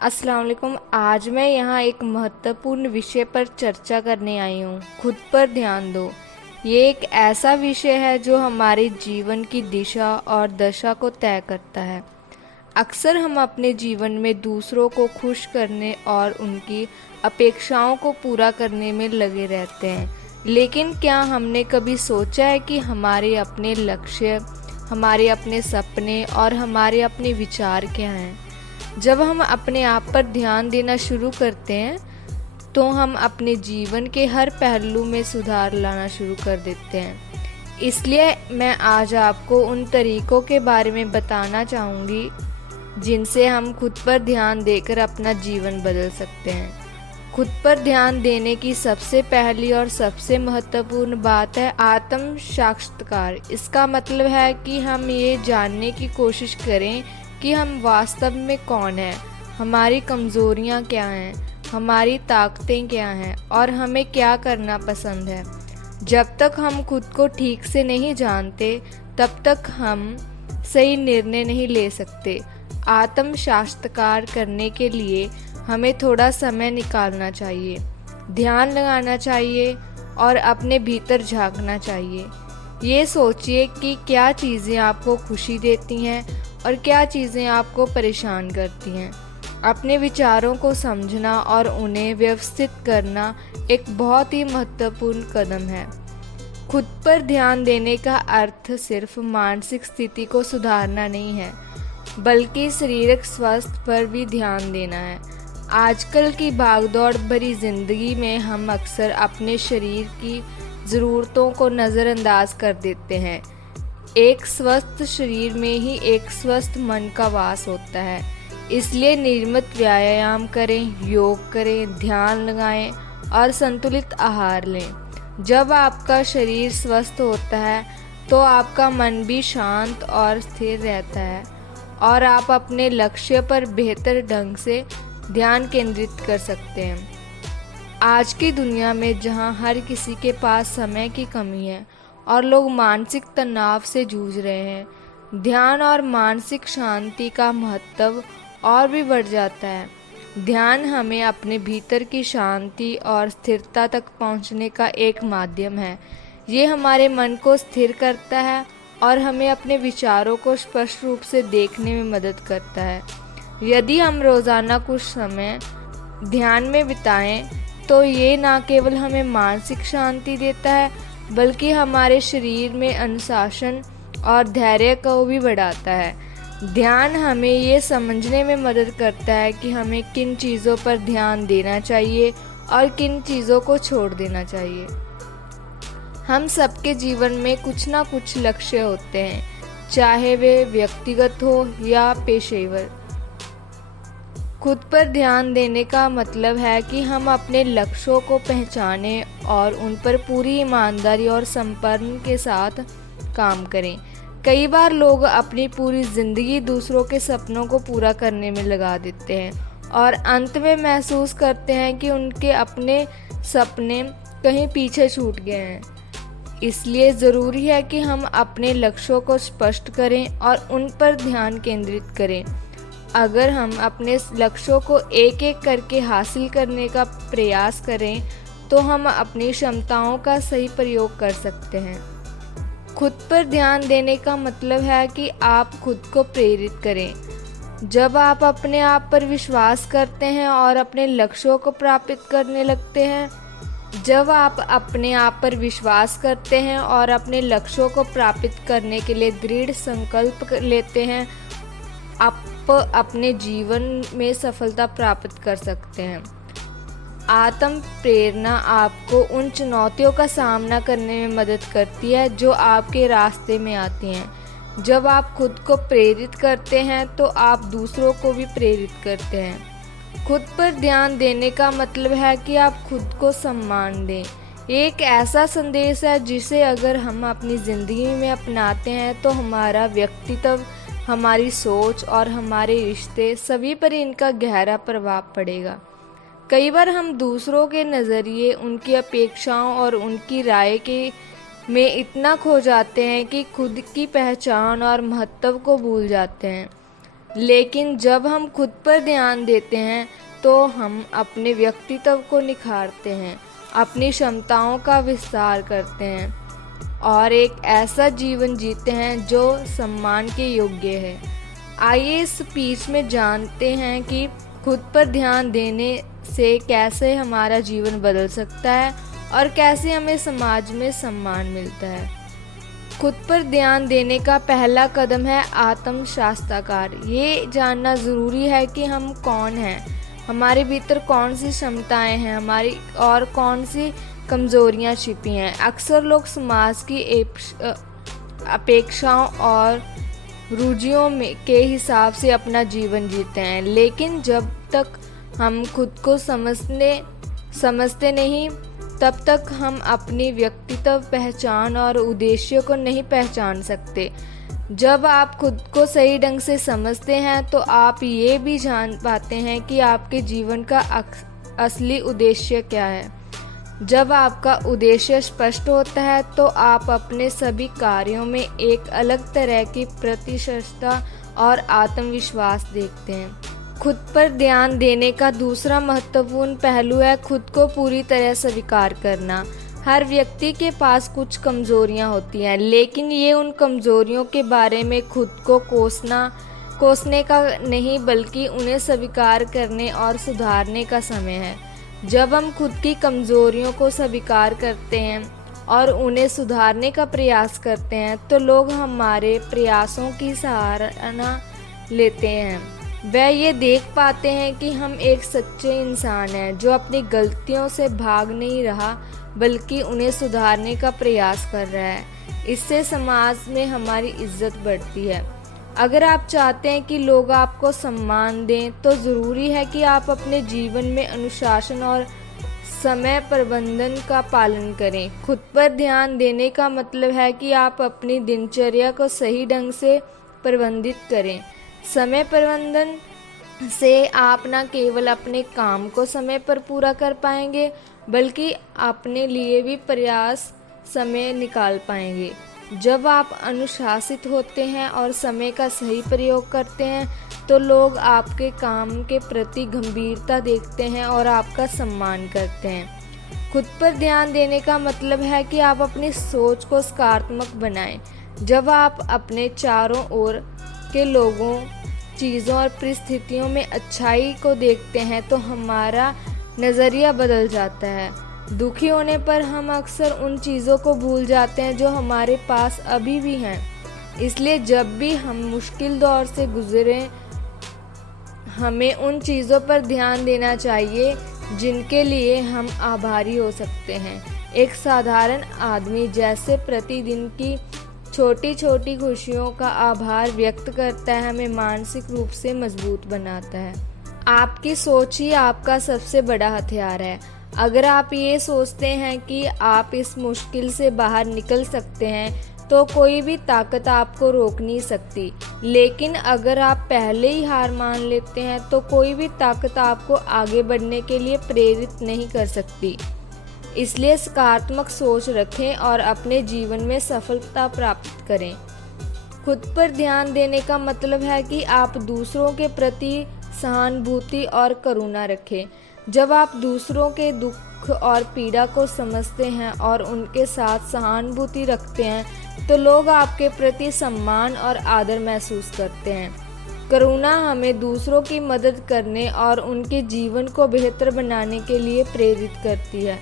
अस्सलाम वालेकुम। आज मैं यहाँ एक महत्वपूर्ण विषय पर चर्चा करने आई हूँ। खुद पर ध्यान दो। ये एक ऐसा विषय है जो हमारे जीवन की दिशा और दशा को तय करता है। अक्सर हम अपने जीवन में दूसरों को खुश करने और उनकी अपेक्षाओं को पूरा करने में लगे रहते हैं, लेकिन क्या हमने कभी सोचा है कि हमारे अपने लक्ष्य, हमारे अपने सपने और हमारे अपने विचार क्या हैं? जब हम अपने आप पर ध्यान देना शुरू करते हैं तो हम अपने जीवन के हर पहलू में सुधार लाना शुरू कर देते हैं। इसलिए मैं आज आपको उन तरीकों के बारे में बताना चाहूँगी जिनसे हम खुद पर ध्यान देकर अपना जीवन बदल सकते हैं। खुद पर ध्यान देने की सबसे पहली और सबसे महत्वपूर्ण बात है आत्म साक्षात्कार। इसका मतलब है कि हम ये जानने की कोशिश करें कि हम वास्तव में कौन हैं, हमारी कमज़ोरियाँ क्या हैं, हमारी ताकतें क्या हैं और हमें क्या करना पसंद है। जब तक हम खुद को ठीक से नहीं जानते तब तक हम सही निर्णय नहीं ले सकते। आत्म साक्षात्कार करने के लिए हमें थोड़ा समय निकालना चाहिए, ध्यान लगाना चाहिए और अपने भीतर झांकना चाहिए। ये सोचिए कि क्या चीज़ें आपको खुशी देती हैं और क्या चीज़ें आपको परेशान करती हैं। अपने विचारों को समझना और उन्हें व्यवस्थित करना एक बहुत ही महत्वपूर्ण कदम है। खुद पर ध्यान देने का अर्थ सिर्फ मानसिक स्थिति को सुधारना नहीं है, बल्कि शारीरिक स्वास्थ्य पर भी ध्यान देना है। आजकल की भागदौड़ भरी ज़िंदगी में हम अक्सर अपने शरीर की ज़रूरतों को नज़रअंदाज कर देते हैं। एक स्वस्थ शरीर में ही एक स्वस्थ मन का वास होता है। इसलिए नियमित व्यायाम करें, योग करें, ध्यान लगाएं और संतुलित आहार लें। जब आपका शरीर स्वस्थ होता है तो आपका मन भी शांत और स्थिर रहता है और आप अपने लक्ष्य पर बेहतर ढंग से ध्यान केंद्रित कर सकते हैं। आज की दुनिया में जहां हर किसी के पास समय की कमी है और लोग मानसिक तनाव से जूझ रहे हैं, ध्यान और मानसिक शांति का महत्व और भी बढ़ जाता है। ध्यान हमें अपने भीतर की शांति और स्थिरता तक पहुंचने का एक माध्यम है। ये हमारे मन को स्थिर करता है और हमें अपने विचारों को स्पष्ट रूप से देखने में मदद करता है। यदि हम रोज़ाना कुछ समय ध्यान में बिताएं तो ये न केवल हमें मानसिक शांति देता है, बल्कि हमारे शरीर में अनुशासन और धैर्य को भी बढ़ाता है। ध्यान हमें ये समझने में मदद करता है कि हमें किन चीज़ों पर ध्यान देना चाहिए और किन चीज़ों को छोड़ देना चाहिए। हम सबके जीवन में कुछ ना कुछ लक्ष्य होते हैं, चाहे वे व्यक्तिगत हो या पेशेवर। खुद पर ध्यान देने का मतलब है कि हम अपने लक्ष्यों को पहचानें और उन पर पूरी ईमानदारी और समर्पण के साथ काम करें। कई बार लोग अपनी पूरी ज़िंदगी दूसरों के सपनों को पूरा करने में लगा देते हैं और अंत में महसूस करते हैं कि उनके अपने सपने कहीं पीछे छूट गए हैं। इसलिए ज़रूरी है कि हम अपने लक्ष्यों को स्पष्ट करें और उन पर ध्यान केंद्रित करें। अगर हम अपने लक्ष्यों को एक एक करके हासिल करने का प्रयास करें तो हम अपनी क्षमताओं का सही प्रयोग कर सकते हैं। खुद पर ध्यान देने का मतलब है कि आप खुद को प्रेरित करें। जब आप अपने आप पर विश्वास करते हैं और अपने लक्ष्यों को प्राप्त करने लगते हैं, जब आप अपने आप पर विश्वास करते हैं और अपने लक्ष्यों को प्राप्त करने के लिए दृढ़ संकल्प लेते हैं, आप अपने जीवन में सफलता प्राप्त कर सकते हैं। आत्म प्रेरणा आपको उन चुनौतियों का सामना करने में मदद करती है जो आपके रास्ते में आती हैं। जब आप खुद को प्रेरित करते हैं तो आप दूसरों को भी प्रेरित करते हैं। खुद पर ध्यान देने का मतलब है कि आप खुद को सम्मान दें। एक ऐसा संदेश है जिसे अगर हम अपनी ज़िंदगी में अपनाते हैं तो हमारा व्यक्तित्व, हमारी सोच और हमारे रिश्ते सभी पर इनका गहरा प्रभाव पड़ेगा। कई बार हम दूसरों के नज़रिए, उनकी अपेक्षाओं और उनकी राय के में इतना खो जाते हैं कि खुद की पहचान और महत्व को भूल जाते हैं। लेकिन जब हम खुद पर ध्यान देते हैं तो हम अपने व्यक्तित्व को निखारते हैं, अपनी क्षमताओं का विस्तार करते हैं और एक ऐसा जीवन जीते हैं जो सम्मान के योग्य है। आइए इस स्पीच में जानते हैं कि खुद पर ध्यान देने से कैसे हमारा जीवन बदल सकता है और कैसे हमें समाज में सम्मान मिलता है। खुद पर ध्यान देने का पहला कदम है आत्म साक्षात्कार। ये जानना ज़रूरी है कि हम कौन हैं, हमारे भीतर कौन सी क्षमताएं हैं, हमारी और कौन सी कमज़ोरियां छिपी हैं। अक्सर लोग समाज की अपेक्षाओं और रुचियों के हिसाब से अपना जीवन जीते हैं, लेकिन जब तक हम खुद को समझते नहीं तब तक हम अपनी व्यक्तित्व, पहचान और उद्देश्य को नहीं पहचान सकते। जब आप खुद को सही ढंग से समझते हैं तो आप ये भी जान पाते हैं कि आपके जीवन का असली उद्देश्य क्या है। जब आपका उद्देश्य स्पष्ट होता है तो आप अपने सभी कार्यों में एक अलग तरह की प्रतिष्ठा और आत्मविश्वास देखते हैं। खुद पर ध्यान देने का दूसरा महत्वपूर्ण पहलू है खुद को पूरी तरह स्वीकार करना। हर व्यक्ति के पास कुछ कमज़ोरियां होती हैं, लेकिन ये उन कमज़ोरियों के बारे में खुद को कोसने का नहीं बल्कि उन्हें स्वीकार करने और सुधारने का समय है। जब हम खुद की कमज़ोरियों को स्वीकार करते हैं और उन्हें सुधारने का प्रयास करते हैं तो लोग हमारे प्रयासों की सराहना लेते हैं। वह ये देख पाते हैं कि हम एक सच्चे इंसान हैं जो अपनी गलतियों से भाग नहीं रहा बल्कि उन्हें सुधारने का प्रयास कर रहा है। इससे समाज में हमारी इज्जत बढ़ती है। अगर आप चाहते हैं कि लोग आपको सम्मान दें तो ज़रूरी है कि आप अपने जीवन में अनुशासन और समय प्रबंधन का पालन करें। खुद पर ध्यान देने का मतलब है कि आप अपनी दिनचर्या को सही ढंग से प्रबंधित करें। समय प्रबंधन से आप न केवल अपने काम को समय पर पूरा कर पाएंगे बल्कि अपने लिए भी प्रयास समय निकाल पाएंगे। जब आप अनुशासित होते हैं और समय का सही प्रयोग करते हैं तो लोग आपके काम के प्रति गंभीरता देखते हैं और आपका सम्मान करते हैं। खुद पर ध्यान देने का मतलब है कि आप अपनी सोच को सकारात्मक बनाएं। जब आप अपने चारों ओर के लोगों, चीज़ों और परिस्थितियों में अच्छाई को देखते हैं तो हमारा नज़रिया बदल जाता है। दुखी होने पर हम अक्सर उन चीज़ों को भूल जाते हैं जो हमारे पास अभी भी हैं। इसलिए जब भी हम मुश्किल दौर से गुजरें हमें उन चीज़ों पर ध्यान देना चाहिए जिनके लिए हम आभारी हो सकते हैं। एक साधारण आदमी जैसे प्रतिदिन की छोटी छोटी खुशियों का आभार व्यक्त करता है हमें मानसिक रूप से मजबूत बनाता है। आपकी सोच ही आपका सबसे बड़ा हथियार है। अगर आप ये सोचते हैं कि आप इस मुश्किल से बाहर निकल सकते हैं तो कोई भी ताकत आपको रोक नहीं सकती, लेकिन अगर आप पहले ही हार मान लेते हैं तो कोई भी ताकत आपको आगे बढ़ने के लिए प्रेरित नहीं कर सकती। इसलिए सकारात्मक सोच रखें और अपने जीवन में सफलता प्राप्त करें। खुद पर ध्यान देने का मतलब है कि आप दूसरों के प्रति सहानुभूति और करुणा रखें। जब आप दूसरों के दुख और पीड़ा को समझते हैं और उनके साथ सहानुभूति रखते हैं तो लोग आपके प्रति सम्मान और आदर महसूस करते हैं। करुणा हमें दूसरों की मदद करने और उनके जीवन को बेहतर बनाने के लिए प्रेरित करती है।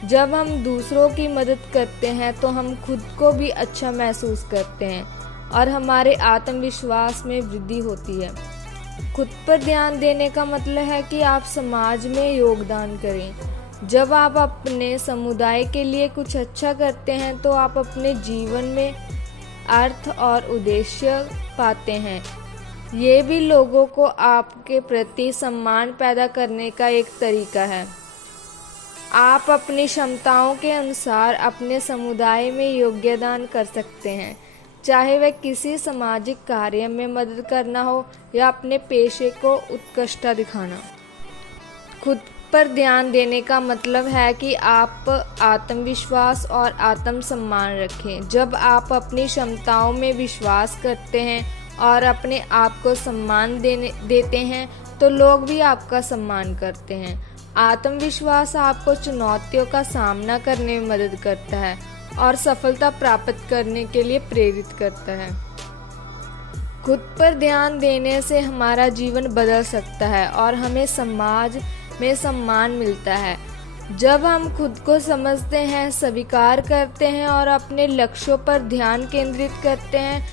जब हम दूसरों की मदद करते हैं तो हम खुद को भी अच्छा महसूस करते हैं और हमारे आत्मविश्वास में वृद्धि होती है। खुद पर ध्यान देने का मतलब है कि आप समाज में योगदान करें। जब आप अपने समुदाय के लिए कुछ अच्छा करते हैं तो आप अपने जीवन में अर्थ और उद्देश्य पाते हैं। ये भी लोगों को आपके प्रति सम्मान पैदा करने का एक तरीका है। आप अपनी क्षमताओं के अनुसार अपने समुदाय में योगदान कर सकते हैं, चाहे वह किसी सामाजिक कार्य में मदद करना हो या अपने पेशे को उत्कृष्टता दिखाना। खुद पर ध्यान देने का मतलब है कि आप आत्मविश्वास और आत्मसम्मान रखें। जब आप अपनी क्षमताओं में विश्वास करते हैं और अपने आप को सम्मान देते हैं तो लोग भी आपका सम्मान करते हैं। आत्मविश्वास आपको चुनौतियों का सामना करने में मदद करता है और सफलता प्राप्त करने के लिए प्रेरित करता है। खुद पर ध्यान देने से हमारा जीवन बदल सकता है और हमें समाज में सम्मान मिलता है। जब हम खुद को समझते हैं, स्वीकार करते हैं और अपने लक्ष्यों पर ध्यान केंद्रित करते हैं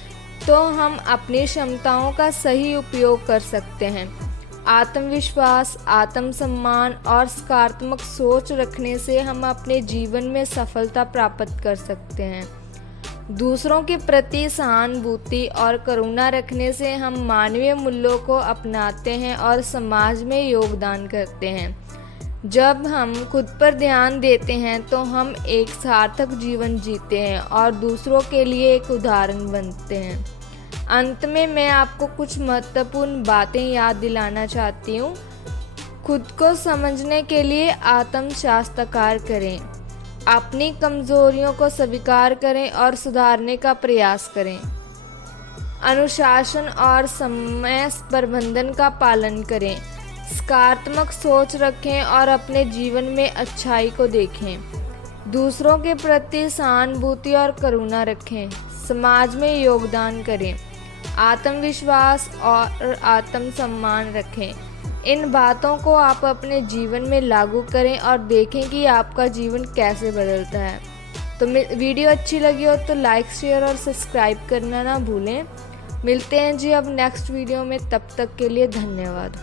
तो हम अपनी क्षमताओं का सही उपयोग कर सकते हैं। आत्मविश्वास, आत्मसम्मान और सकारात्मक सोच रखने से हम अपने जीवन में सफलता प्राप्त कर सकते हैं। दूसरों के प्रति सहानुभूति और करुणा रखने से हम मानवीय मूल्यों को अपनाते हैं और समाज में योगदान करते हैं। जब हम खुद पर ध्यान देते हैं तो हम एक सार्थक जीवन जीते हैं और दूसरों के लिए एक उदाहरण बनते हैं। अंत में मैं आपको कुछ महत्वपूर्ण बातें याद दिलाना चाहती हूँ। खुद को समझने के लिए आत्म साक्षात्कार करें, अपनी कमजोरियों को स्वीकार करें और सुधारने का प्रयास करें। अनुशासन और समय प्रबंधन का पालन करें। सकारात्मक सोच रखें और अपने जीवन में अच्छाई को देखें। दूसरों के प्रति सहानुभूति और करुणा रखें। समाज में योगदान करें। आत्मविश्वास और आत्मसम्मान रखें। इन बातों को आप अपने जीवन में लागू करें और देखें कि आपका जीवन कैसे बदलता है। तो वीडियो अच्छी लगी हो तो लाइक, शेयर और सब्सक्राइब करना ना भूलें। मिलते हैं जी अब नेक्स्ट वीडियो में, तब तक के लिए धन्यवाद।